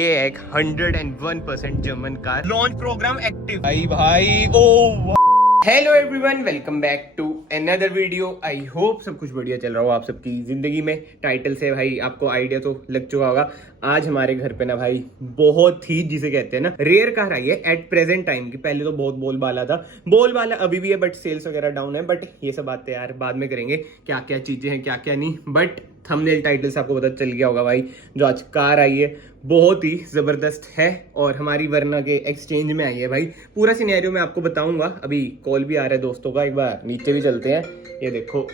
ये एक 101% German car launch program active भाई ओ hello everyone, welcome back to another video. I hope सब कुछ बढ़िया चल रहा हो आप सबकी जिंदगी में। टाइटल से भाई आपको आइडिया तो लग चुका होगा। आज हमारे घर पे ना भाई बहुत ही जिसे कहते हैं ना रेयर कार आई है एट प्रेजेंट टाइम की। पहले तो बहुत बोलबाला था, बोलबाला अभी भी है बट सेल्स वगैरह डाउन है। बट ये सब बातें यार बाद में करेंगे, क्या क्या चीजें हैं क्या क्या नहीं। बट थंबनेल टाइटल से आपको पता चल गया होगा भाई, जो आज कार आई है बहुत ही जबरदस्त है और हमारी वरना के एक्सचेंज में आई है भाई। पूरा सिनेरियो मैं आपको बताऊंगा। अभी कॉल भी आ रहा है दोस्तों का, एक बार नीचे भी चलते हैं। ये देखो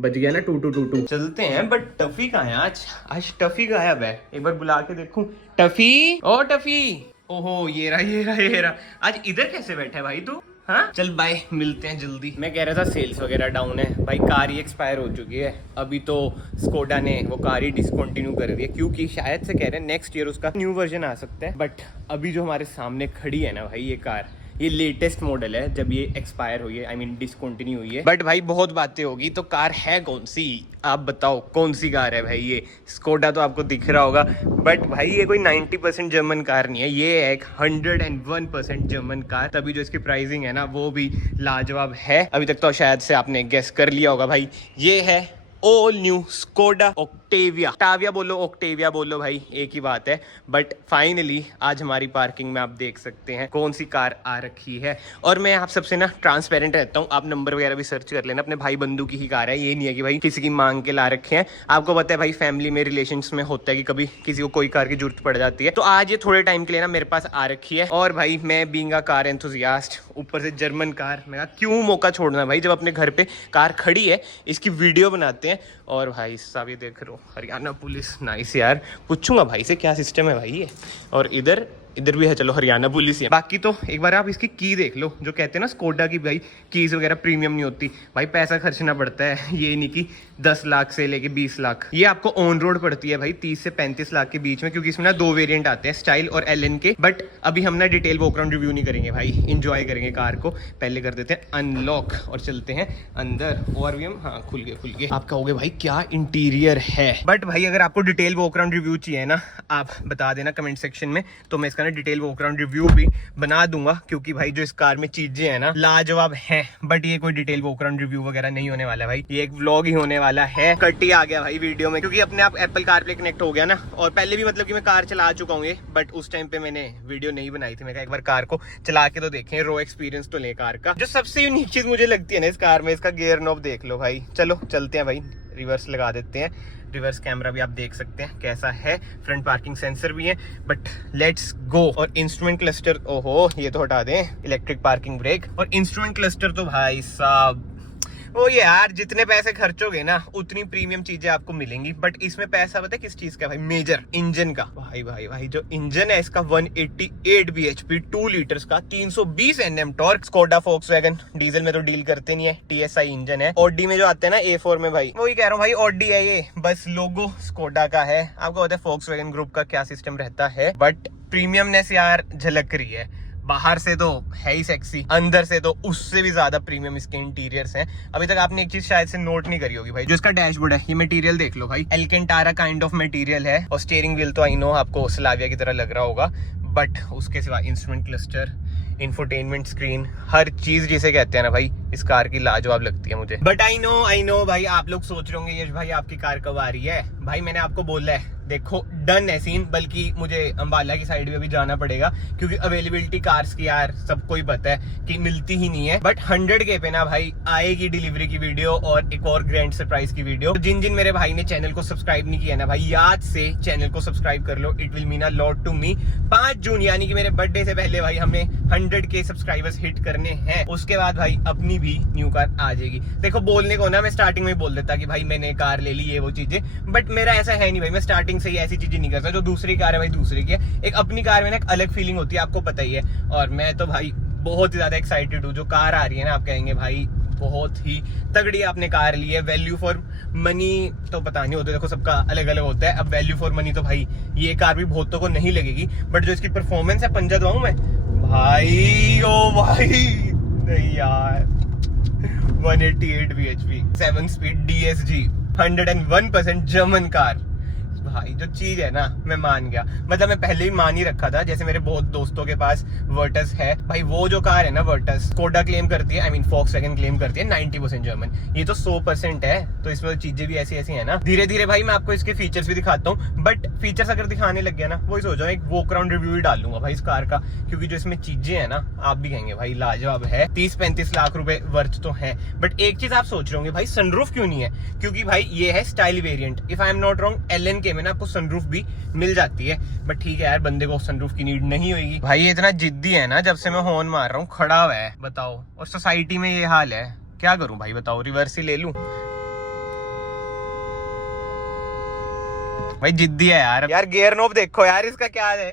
बज गया ना टू टू टू टू। चलते हैं। बट टफी कहाँ है आज टफी गायब है। एक बार बुला के देखूं। टफी ओ टफी, ओहो ये रहा। आज इधर कैसे बैठा है भाई तू? हाँ चल बाय, मिलते हैं जल्दी। मैं कह रहा था सेल्स वगैरह डाउन है भाई, कार ही एक्सपायर हो चुकी है। अभी तो स्कोडा ने वो कार ही डिसकंटिन्यू कर दी है, क्योंकि शायद से कह रहे हैं नेक्स्ट ईयर उसका न्यू वर्जन आ सकता है। बट अभी जो हमारे सामने खड़ी है ना भाई ये कार, ये लेटेस्ट मॉडल है जब ये एक्सपायर हुई है, आई मीन डिसकंटिन्यू हुई है। बट भाई बहुत बातें होगी, तो कार है कौन सी आप बताओ, कौन सी कार है भाई? ये स्कोडा तो आपको दिख रहा होगा, बट भाई ये कोई 90% जर्मन कार नहीं है, ये एक 101% जर्मन कार। तभी जो इसकी प्राइसिंग है ना वो भी लाजवाब है। अभी तक तो शायद से आपने गेस कर लिया होगा भाई, ये है ऑल न्यू स्कोडा ऑक्टेविया बोलो ऑक्टेविया बोलो भाई, एक ही बात है। बट फाइनली आज हमारी पार्किंग में आप देख सकते हैं कौन सी कार आ रखी है। और मैं आप सबसे ना ट्रांसपेरेंट रहता हूँ, आप नंबर वगैरह भी सर्च कर लेना। अपने भाई बंधु की ही कार है, ये नहीं है कि भाई किसी की मांग के ला रखे हैं। आपको पता है भाई फैमिली में रिलेशंस में होता है कि कभी किसी को कोई कार की जरूरत पड़ जाती है। तो आज ये थोड़े टाइम के लिए ना मेरे पास आ रखी है। और भाई मैं बीइंग अ कार एंथुसियास्ट, ऊपर से जर्मन कार, मैं कहा क्यों मौका छोड़ना भाई, जब अपने घर पे कार खड़ी है इसकी वीडियो बनाते हैं। और भाई साहब ये देख रहे हो हरियाणा पुलिस, नाइस यार। पूछूंगा भाई से क्या सिस्टम है भाई ये। और इधर भी है, चलो हरियाणा पुलिस है। बाकी तो एक बार आप इसकी की देख लो। जो कहते हैं ना स्कोडा की भाई कीज वगैरह प्रीमियम नहीं होती भाई, पैसा खर्चना पड़ता है। ये नहीं कि 10 लाख से लेके 20 लाख, ये आपको ऑन रोड पड़ती है भाई 30 से 35 लाख के बीच में, क्योंकि इसमें ना 2 वेरिएंट आते हैं, स्टाइल और एलएन के। बट अभी हम ना डिटेल वॉकराउंड रिव्यू नहीं करेंगे भाई, इंजॉय करेंगे कार को। पहले कर देते हैं अनलॉक और चलते हैं अंदर। ओवरव्यू हाँ खुल गए। आप कहोगे भाई क्या इंटीरियर है, बट भाई अगर आपको डिटेल वॉकराउंड रिव्यू चाहिए ना आप बता देना कमेंट सेक्शन में, तो मैं इसका ना डिटेल वॉकराउंड रिव्यू भी बना दूंगा। क्योंकि भाई जो इस कार में चीजें हैं ना लाजवाब हैं। बट ये कोई डिटेल वॉकराउंड रिव्यू वगैरह नहीं होने वाला भाई, ये एक व्लॉग ही होने वाला है। कट ही आ गया भाई वीडियो में, क्योंकि अपने आप एप्पल कार प्ले कनेक्ट हो गया ना। और पहले भी मतलब कि मैं कार चला चुका हूँ ये, बट उस टाइम पे मैंने वीडियो नहीं बनाई थी। मैं कहा एक बार कार को चला के तो देखें, रो एक्सपीरियंस तो ले कार का। जो सबसे यूनिक चीज मुझे लगती है ना इस कार में, इसका गियर नॉब देख लो भाई। चलो चलते हैं भाई, रिवर्स लगा देते हैं। रिवर्स कैमरा भी आप देख सकते हैं कैसा है, फ्रंट पार्किंग सेंसर भी है। But let's go. और इंस्ट्रूमेंट क्लस्टर, ओहो ये तो हटा दें, इलेक्ट्रिक पार्किंग ब्रेक और इंस्ट्रूमेंट क्लस्टर तो भाई साहब ओ यार, जितने पैसे खर्चोगे ना उतनी प्रीमियम चीजें आपको मिलेंगी। बट इसमें पैसा पता है किस चीज का भाई? मेजर इंजन का भाई जो इंजन है इसका 188 bhp 2 लीटर्स का 320 Nm torque. Skoda Volkswagen diesel में तो डील करते नहीं है, TSI इंजन है। ऑडी में जो आते हैं ना A4 में भाई, वही कह रहा हूँ भाई ऑडी है ये, बस लोगो स्कोडा का है। आपको पता है फोक्सवैगन ग्रुप का क्या सिस्टम रहता है। बट प्रीमियमनेस यार झलक रही है। बाहर से तो है ही सेक्सी, अंदर से तो उससे भी ज्यादा प्रीमियम इसके इंटीरियर्स हैं। अभी तक आपने एक चीज शायद से नोट नहीं करी होगी भाई, जो इसका डैशबोर्ड है, ये मटेरियल देख लो भाई, एल्केंटारा काइंड ऑफ मटेरियल है। और स्टीयरिंग व्हील तो आई नो आपको स्लाविया की तरह लग रहा होगा। बट उसके सिवा इंस्ट्रूमेंट क्लस्टर, इंफोटेनमेंट स्क्रीन, हर चीज जिसे कहते हैं ना भाई इस कार की लाजवाब लगती है मुझे। बट आई नो भाई आप लोग सोच रहे होंगे यश भाई आपकी कार कब आ रही है? भाई मैंने आपको बोला है देखो डन है सीन, बल्कि मुझे अंबाला की साइड में भी जाना पड़ेगा, क्योंकि अवेलेबिलिटी कार्स की यार सबको ही पता है कि मिलती ही नहीं है। बट 100K पे ना भाई आएगी डिलीवरी की वीडियो और एक और ग्रैंड सरप्राइज की वीडियो। तो जिन मेरे भाई ने चैनल को सब्सक्राइब नहीं किया ना भाई, याद से चैनल को सब्सक्राइब कर लो, it will mean a lot to me. 5 जून यानी कि मेरे बर्थडे से पहले भाई हमने 100K सब्सक्राइबर्स हिट करने हैं। उसके बाद भाई अपनी भी न्यू कार आ जाएगी। देखो बोलने को ना मैं स्टार्टिंग में बोल देता कि भाई मैंने कार ले ली ये वो चीजें, बट मेरा ऐसा है नहीं भाई, मैं स्टार्टिंग से ही ऐसी चीजें नहीं करता। जो दूसरी कार है भाई दूसरी की है, एक अपनी कार में ना एक अलग फीलिंग होती है, आपको पता ही है। और मैं तो भाई बहुत ही ज्यादा एक्साइटेड हूँ। जो कार आ रही है ना आप कहेंगे भाई बहुत ही तगड़ी आपने कार ली है। वैल्यू फॉर मनी तो पता नहीं होता, देखो सबका अलग अलग होता है। अब वैल्यू फॉर मनी तो भाई ये कार भी बहुतों को नहीं लगेगी, बट जो इसकी परफॉर्मेंस है पंजा दवाऊं मैं भाई, ओ भाई नहीं यार। 188 bhp 7 speed DSG 101% German car भाई जो चीज है ना मैं मान गया, मतलब मैं पहले ही मान ही रखा था। जैसे मेरे बहुत दोस्तों के पास वर्टस है भाई, वो जो कार है ना वर्टस, स्कोडा क्लेम करती है, आई मीन वॉक्सवैगन क्लेम करती है 90% जर्मन, ये तो 100% है। तो इसमें चीजें भी ऐसी ऐसी है ना। धीरे धीरे भाई मैं आपको इसके फीचर्स भी दिखाता हूँ, बट फीचर्स अगर दिखाने लग गया ना, वही सोच रहा हूँ एक वॉक अराउंड रिव्यू ही डाल लूंगा भाई इस कार का, क्योंकि जो इसमें चीजें है ना आप भी कहेंगे भाई लाजवाब है। 30-35 लाख रुपए वर्थ तो है, बट एक चीज आप सोच रहे होंगे भाई सनरूफ क्यों नहीं है, क्योंकि भाई ये है style variant. If I am not wrong LNK में ना आपको सनरूफ भी मिल जाती है, बट ठीक है यार बंदे को सनरूफ की नीड नहीं होगी। भाई ये इतना जिद्दी है ना, जब से मैं हॉर्न मार रहा हूँ खड़ा हुआ है, बताओ। और सोसाइटी में ये हाल है, क्या करूं भाई बताओ, रिवर्स ही ले लूं। भाई जिद्दी है यार। यार गियर नोब देखो यार इसका क्या है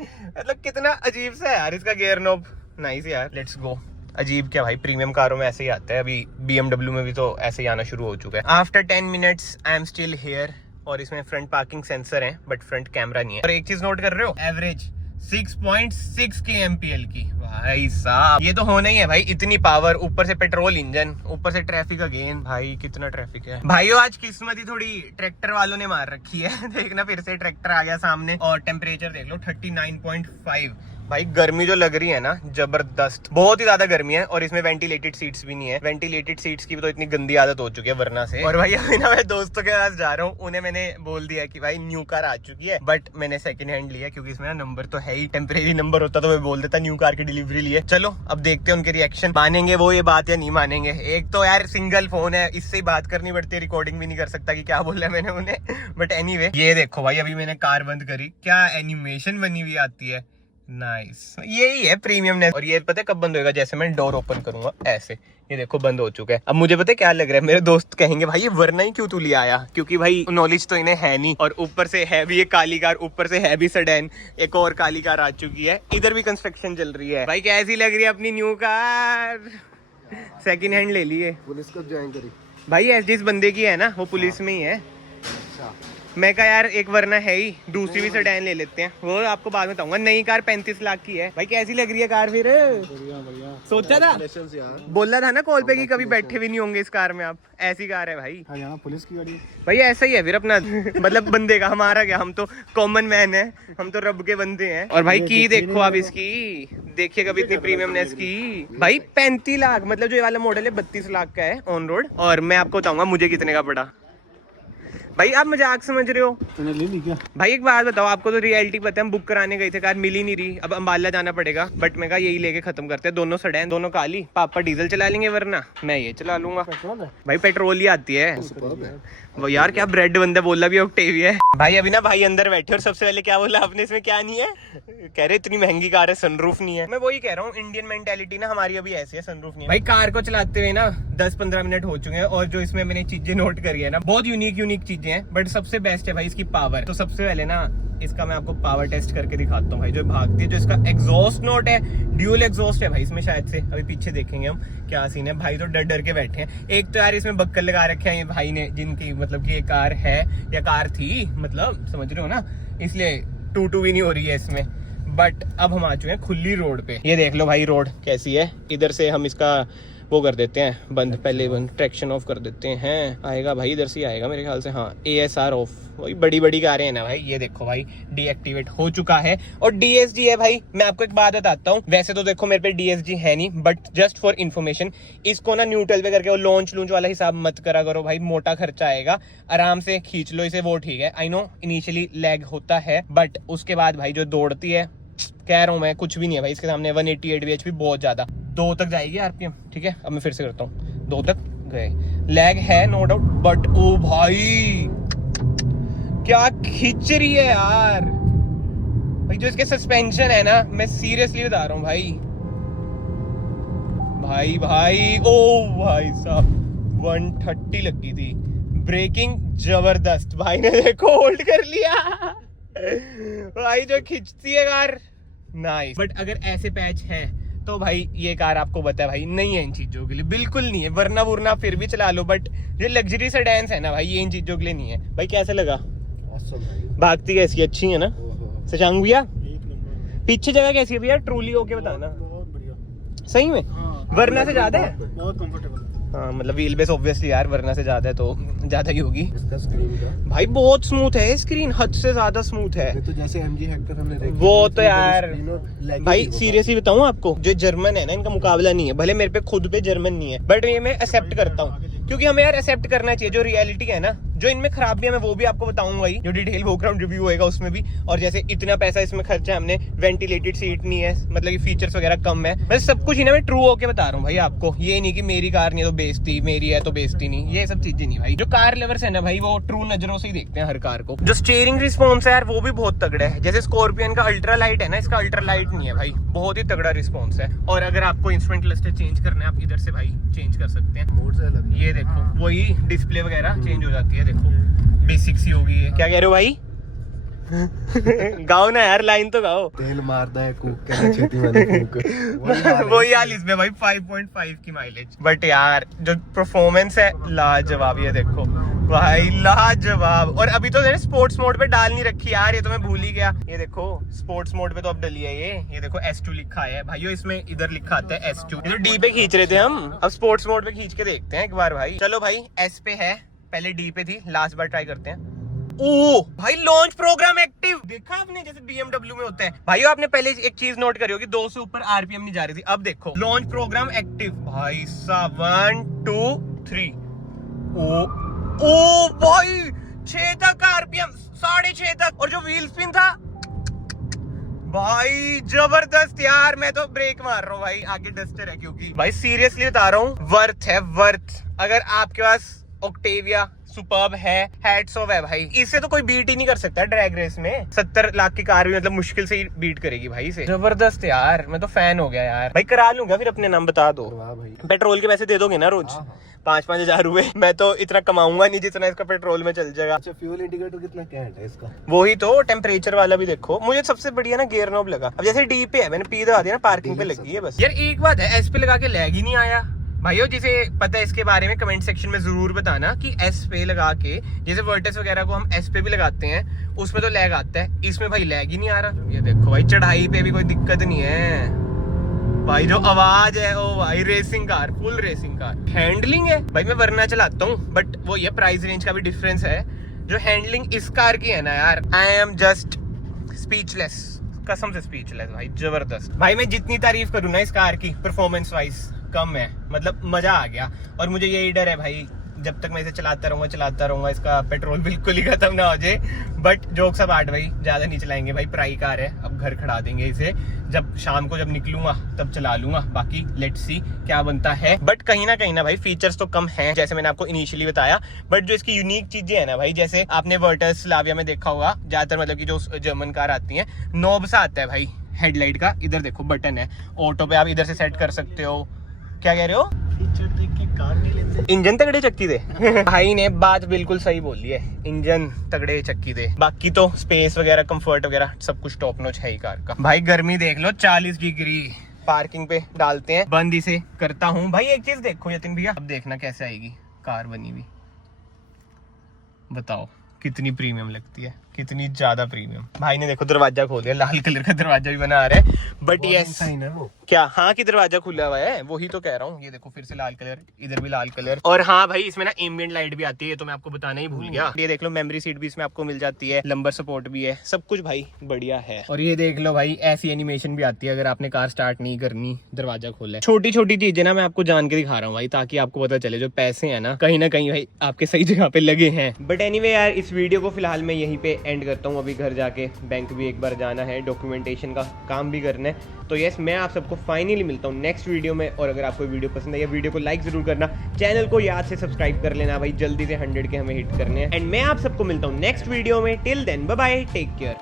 मतलब कितना अजीब सा है यार इसका गियर नोब। नाइस यार, लेट्स गो। अजीब क्या भाई, प्रीमियम कारों में ऐसे ही आता है। अभी BMW में भी तो ऐसे ही आना शुरू हो चुका है। After 10 minutes I am still here. और इसमें फ्रंट पार्किंग सेंसर है, बट फ्रंट कैमरा नहीं है। और एक चीज नोट कर रहे हो, एवरेज 6.6 kmpl की। भाई साहब ये तो होना ही है भाई, इतनी पावर, ऊपर से पेट्रोल इंजन, ऊपर से ट्रैफिक अगेन। भाई कितना ट्रैफिक है भाइयों, आज किस्मत ही थोड़ी ट्रैक्टर वालों ने मार रखी है देखना फिर से ट्रैक्टर आ गया सामने। और टेम्परेचर देख लो 39.5। भाई गर्मी जो लग रही है ना जबरदस्त, बहुत ही ज्यादा गर्मी है। और इसमें वेंटिलेटेड सीट्स भी नहीं है। वेंटिलेटेड सीट्स की भी तो इतनी गंदी आदत हो चुकी है वरना से। और भाई अभी ना मैं दोस्तों के पास जा रहा हूँ, उन्हें मैंने बोल दिया कि भाई न्यू कार आ चुकी है, बट मैंने सेकंड हैंड लिया क्योंकि इसमें ना नंबर तो है ही, टेम्परेरी नंबर होता तो मैं बोल देता न्यू कार की डिलीवरी ली है। चलो अब देखते हैं उनके रिएक्शन, मानेंगे वो ये बात या नहीं मानेंगे। एक तो यार सिंगल फोन है, इससे ही बात करनी पड़ती है, रिकॉर्डिंग भी नहीं कर सकता कि क्या बोला है मैंने उन्हें। बट एनीवे ये देखो भाई, अभी मैंने कार बंद करी, क्या एनिमेशन बनी हुई आती है। नाइस, यही है प्रीमियमनेस। और ये पता है कब बंद होएगा, जैसे मैं डोर ओपन करूंगा ऐसे, ये देखो बंद हो चुका है। अब मुझे पता है क्या लग रहा है, मेरे दोस्त कहेंगे भाई ये वरना ही क्यों तू ले आया, क्योंकि भाई नॉलेज तो इन्हें है नहीं। और ऊपर से है भी ये काली कार, ऊपर से है भी सेडान, एक और काली कार आ चुकी है, इधर भी कंस्ट्रक्शन चल रही है। भाई कैसी लग रही है अपनी न्यू कार, सेकंड हैंड ले लिए। पुलिस कब ज्वाइन करी भाई ऐसे जिस बंदे की है ना वो पुलिस में ही है। मैं कहा यार एक वरना है ही, दूसरी भी सेडान ले लेते हैं, वो आपको बाद में बताऊंगा। नई कार 35 लाख की है। भाई कैसी लग रही है कार फिर? बढ़िया बढ़िया। सोचा था, बोला था ना कॉल पे कि कभी बैठे भी नहीं होंगे इस कार में आप, ऐसी कार है भाई। यहाँ पुलिस की गाड़ी भाई ऐसा ही है फिर अपना मतलब बंदे का, हमारा क्या, हम तो कॉमन मैन है, हम तो रब के बंदे हैं। और भाई की देखो आप इसकी, देखिए कभी इतनी प्रीमियमनेस की। भाई 35 लाख, मतलब जो ये वाला मॉडल है 32 लाख का है ऑन रोड। और मैं आपको बताऊंगा मुझे कितने का पड़ा। भाई आप मजाक समझ रहे हो? तूने ले ली क्या? भाई एक बात बताओ, आपको तो रियलिटी पता है, हम बुक कराने गए थे, कार मिल ही नहीं रही, अब अंबाला जाना पड़ेगा। बट मैं कहा यही लेके खत्म करते हैं, दोनों सेडान, दोनों काली। पापा डीजल चला लेंगे वरना मैं ये चला लूंगा। भाई पेट्रोल ही आती है वो। यार क्या ब्रेड बंदा बोला भी ऑक्टेविया है। भाई अभी ना भाई अंदर बैठे और सबसे पहले क्या बोला आपने, इसमें क्या नहीं है? कह रहे इतनी महंगी कार है, सनरूफ नहीं है। मैं वही कह रहा हूँ, इंडियन मेंटालिटी ना हमारी अभी ऐसी है, सनरूफ नहीं है। भाई कार को चलाते हुए ना 10-15 मिनट हो चुके हैं, और जो इसमें मैंने चीजें नोट करी है ना, बहुत यूनिक चीजें हैं, बट सबसे बेस्ट है भाई इसकी पावर। तो सबसे पहले ना इसका मैं आपको पावर टेस्ट करके दिखाता हूँ भाई, जो भागती है। जो इसका एग्जॉस्ट नोट है, ड्यूल एग्जॉस्ट है भाई इसमें शायद से, अभी पीछे देखेंगे हम क्या सीन है। भाई तो डर डर के बैठे हैं। एक तो यार इसमें बक्कल लगा रखे हैं ये भाई ने, जिनकी मतलब कि ये कार है या कार थी, मतलब समझ रहे हो ना, इसलिए टू भी नहीं हो रही है इसमें। बट अब हम आ चुके हैं खुली रोड पे, ये देख लो भाई रोड कैसी है। इधर से हम इसका वो कर देते हैं बंद, पहले बंद, ट्रैक्शन ऑफ कर देते हैं। आएगा भाई इधर से आएगा मेरे ख्याल से, हाँ ASR ऑफ। वही बड़ी कारें हैं ना भाई, ये देखो भाई डीएक्टिवेट हो चुका है। और DSG है भाई। मैं आपको एक बात बताता हूँ, वैसे तो देखो मेरे पे DSG है नहीं, बट जस्ट फॉर इन्फॉर्मेशन, इसको ना न्यूट्रल पे करके वो लॉन्च वाला हिसाब मत करा करो भाई, मोटा खर्चा आएगा। आराम से खींच लो इसे, वो ठीक है। आई नो इनिशियली लैग होता है, बट उसके बाद भाई जो दौड़ती है, कह रहा हूँ मैं, कुछ भी नहीं है भाई इसके सामने। 188 bhp बहुत ज्यादा, 2 तक जाएगी RPM, ठीक है। अब मैं फिर से करता हूँ, 2 तक गए। लैग है नो डाउट, बट ओ भाई क्या खींच रही है यार। भाई जो इसके सस्पेंशन है ना, मैं सीरियसली बता रहा हूँ भाई ओ भाई साहब 130 लगी थी। ब्रेकिंग जबरदस्त, भाई ने देखो होल्ड कर लिया भाई जो खींचती है कार, नाइस। बट अगर ऐसे पैच है तो भाई ये कार आपको पता है भाई नहीं है इन चीजों के लिए, बिल्कुल नहीं है। वरना फिर भी चला लो, बट जो लग्जरी सेडान्स है ना भाई, ये इन चीजों के लिए नहीं है। भाई कैसे लगा? भागती कैसी, अच्छी है ना शशांक भैया? पीछे जगह कैसी है भैया, ट्रूली होके बताना। सही में वरना से ज्यादा है, बहुत कंफर्टेबल। हाँ मतलब व्हील बेस ऑब्वियसली यार, वरना से ज्यादा है तो ज्यादा ही होगी। इसका स्क्रीन का भाई बहुत स्मूथ है स्क्रीन, हद से ज्यादा स्मूथ है। ये तो जैसे MG हेक्टर हमने देखी वो थी, तो यार screen और laggy भाई थी वो सीरियसली बताऊं आपको, जो जर्मन है ना इनका मुकाबला नहीं है। भले मेरे पे खुद पे जर्मन नहीं है बट ये मैं एक्सेप्ट करता हूँ, क्योंकि हमें यार एक्सेप्ट करना चाहिए जो रियलिटी है ना। जो इनमें खराबियां मैं वो भी आपको बताऊंगा ही, जो डिटेल बैकग्राउंड रिव्यू होएगा उसमें भी। और जैसे इतना पैसा इसमें खर्चा है हमने, वेंटिलेटेड सीट नहीं है, मतलब ये फीचर्स वगैरह कम है। मैं सब कुछ ही ना मैं ट्रू होके बता रहा हूँ भाई आपको। ये नहीं कि मेरी कार नहीं है तो बेइज्जती, मेरी है तो बेइज्जती नहीं, ये सब चीजें नहीं भाई। जो कार लवर्स है ना भाई वो ट्रू नजरों से ही देखते हैं हर कार को। जो स्टीयरिंग रिस्पॉन्स है यार वो भी बहुत तगड़ा है। जैसे स्कॉर्पियन का अल्ट्रा लाइट है ना, इसका अल्ट्रा लाइट नहीं है भाई, बहुत ही तगड़ा रिस्पॉन्स है। और अगर आपको इंस्ट्रूमेंट क्लस्टर चेंज करना है आप इधर से भाई चेंज कर सकते हैं। मोड से अलग है। ये देखो वही डिस्प्ले वगैरह चेंज हो जाती है, देखो बेसिक सी होगी ये। क्या कह रहे हो भाई? गाओ ना यार, लाइन तो गाओ। तेल मारता है कूक के छेती मैंने कूक वही हाल इसमें भाई 5.5 की माइलेज। बट यार जो परफॉर्मेंस है लाजवाब, ये देखो भाई लाजवाब। और अभी तो स्पोर्ट्स मोड पे डाल नहीं रखी यार, ये तो मैं भूल ही गया। ये देखो स्पोर्ट्स मोड पे तो अब डली है ये देखो S2 लिखा है भाइयों, इसमें इधर लिखा आता है S2। ये तो D पे खींच रहे थे हम, अब स्पोर्ट्स मोड पे खींच के देखते हैं एक बार भाई। चलो भाई S पे है, पहले D पे थी, लास्ट बार ट्राई करते हैं। ओ भाई लॉन्च प्रोग्राम एक्टिव, देखा आपने जैसे BMW में होता है भाइयों। आपने पहले एक चीज नोट करी होगी, 2 से ऊपर RPM नहीं जा रही थी। अब देखो लॉन्च प्रोग्राम एक्टिव भाई साहब, 1 2 3। ओ भाई 6 तक RPM, 6.5 तक। और जो व्हील स्पिन था भाई जबरदस्त यार। मैं तो ब्रेक मार रहा हूँ भाई, आगे डस्टर है क्योंकि भाई सीरियसली बता रहा हूँ, वर्थ है वर्थ। अगर आपके पास ऑक्टेविया सुपर्ब है, हैट्स ऑफ है भाई। इससे तो कोई बीट ही नहीं कर सकता ड्रैग रेस में। 70 लाख की कार भी मतलब मुश्किल से ही बीट करेगी भाई इसे। जबरदस्त यार, मैं तो फैन हो गया यार भाई। करा लूंगा फिर, अपने नाम बता दो। भाई पेट्रोल के पैसे दे दोगे ना रोज? 5-5 हजार हुए। मैं तो इतना कमाऊंगा नहीं जितना इसका पेट्रोल में चल जाएगा। अच्छा फ्यूल इंडिकेटर कितना कैंट है इसका? वही तो, टेम्परेचर वाला भी देखो। मुझे सबसे बढ़िया ना गियर नॉब लगा। अब जैसे D पे है, मैंने P दबा दिया ना, पार्किंग पे लगी है बस। यार एक बात है, S पे लगा के लैग ही नहीं आया भाइयों। जिसे पता है इसके बारे में कमेंट सेक्शन में जरूर बताना कि S पे लगा के, जैसे वर्टेक्स वगैरह को हम S पे भी लगाते हैं, उसमें तो लैग आता है, इसमें भाई लैग ही नहीं आ रहा। ये देखो भाई चढ़ाई पे भी कोई दिक्कत नहीं है भाई। जो आवाज है ओ भाई, racing car, full racing car. Handling है भाई, मैं वरना चलाता हूँ बट वो ये प्राइस रेंज का भी डिफरेंस है। जो हैंडलिंग इस कार की है ना यार, आई एम जस्ट स्पीचलेस, कसम से स्पीचलेस भाई। जबरदस्त भाई, मैं जितनी तारीफ करूँ ना इस कार की परफॉर्मेंस वाइज कम है, मतलब मजा आ गया। और मुझे यही डर है भाई, जब तक मैं इसे चलाता रहूंगा इसका पेट्रोल बिल्कुल ही खत्म ना हो जाए। बट जोक्स अपार्ट भाई, ज्यादा नहीं चलाएंगे भाई, प्राई कार है, अब घर खड़ा देंगे इसे। जब शाम को जब निकलूंगा तब चला लूंगा, बाकी लेट्स सी क्या बनता है। बट कहीं ना भाई फीचर्स तो कम हैं, जैसे मैंने आपको इनिशियली बताया। बट जो इसकी यूनिक चीजें है ना भाई, जैसे आपने वर्टस स्लाविया में देखा होगा ज्यादातर, मतलब की जो जर्मन कार आती है, नॉब सा आता है भाई हेडलाइट का। इधर देखो बटन है, ऑटो पे आप इधर से सेट कर सकते हो। क्या कह रहे हो? फीचर देख के कार नहीं लेते। इंजन तगड़े चक्की दे। भाई ने बात बिल्कुल सही बोली है, इंजन तगड़े चक्की दे। बाकी तो स्पेस वगैरह, कंफर्ट वगैरह सब कुछ टॉप नॉच है ही कार का। भाई गर्मी देख लो 40 डिग्री। पार्किंग पे डालते हैं, बंद इसे करता हूँ भाई। एक चीज देखो यतिन भैया, अब देखना कैसे आएगी कार बनी हुई। बताओ कितनी प्रीमियम लगती है, कितनी ज्यादा प्रीमियम। भाई ने देखो दरवाजा खोल दिया, लाल कलर का दरवाजा भी बना रहा है। बट यस है वो क्या, हाँ कि दरवाजा खुला हुआ है, वही तो कह रहा हूँ। ये देखो फिर से लाल कलर, इधर भी लाल कलर। और हाँ भाई इसमें ना एम्बिएंट लाइट भी आती है, तो मैं आपको बताना ही भूल गया। ये देख लो मेमोरी सीट भी इसमें आपको मिल जाती है, लंबर सपोर्ट भी है, सब कुछ भाई बढ़िया है। और ये देख लो भाई ऐसी एनिमेशन भी आती है अगर आपने कार स्टार्ट नहीं करनी, दरवाजा खोला है। छोटी छोटी चीजें ना मैं आपको जान के दिखा रहा हूँ भाई, ताकि आपको पता चले जो पैसे है ना कहीं भाई आपके सही जगह पे लगे हैं। बट एनीवे यार, इस वीडियो को फिलहाल मैं यहीं पे एंड करता हूँ। अभी घर जाके बैंक भी एक बार जाना है, डॉक्यूमेंटेशन का काम भी करना है। तो यस, मैं आप सबको फाइनली मिलता हूँ नेक्स्ट वीडियो में। और अगर आपको वीडियो पसंद है या वीडियो को लाइक जरूर करना, चैनल को याद से सब्सक्राइब कर लेना भाई, जल्दी से 100 के हमें हिट करने हैं। एंड मैं आप सबको मिलता हूँ नेक्स्ट वीडियो में। Till then bye bye, take care.